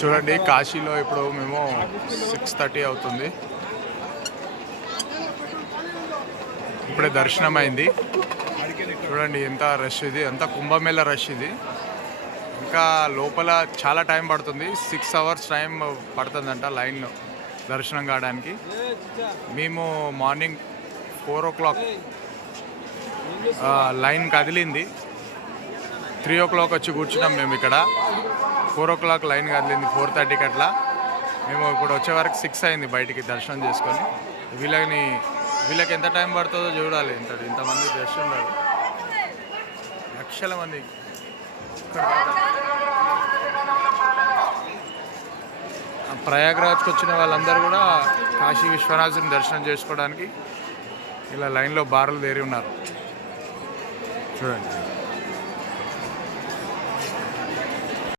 చూడండి కాశీలో ఇప్పుడు మేము సిక్స్ థర్టీ అవుతుంది. ఇప్పుడే దర్శనం అయింది చూడండి ఎంత రష్ ఇది ఎంత కుంభమేళ రష్ ఇది. ఇంకా లోపల చాలా టైం పడుతుంది. సిక్స్ అవర్స్ టైం పడుతుందంట లైన్ దర్శనం కావడానికి. మేము morning four o'clock line కదిలింది. త్రీ ఓ క్లాక్ వచ్చి కూర్చున్నాం మేము ఇక్కడ. ఫోర్ ఓ క్లాక్ లైన్ కదిలింది ఫోర్ థర్టీకి అట్లా మేము ఇప్పుడు వచ్చే వరకు సిక్స్ అయింది బయటికి దర్శనం చేసుకొని. వీళ్ళని వీళ్ళకి ఎంత టైం పడుతుందో చూడాలి. ఇంత ఇంతమంది దర్శనం ఉన్నారు. లక్షల మంది ప్రయాగ్రాజ్కి వచ్చిన వాళ్ళందరూ కూడా కాశీ విశ్వనాథుని దర్శనం చేసుకోవడానికి ఇలా లైన్లో బారులు తేరి ఉన్నారు. చూడండి.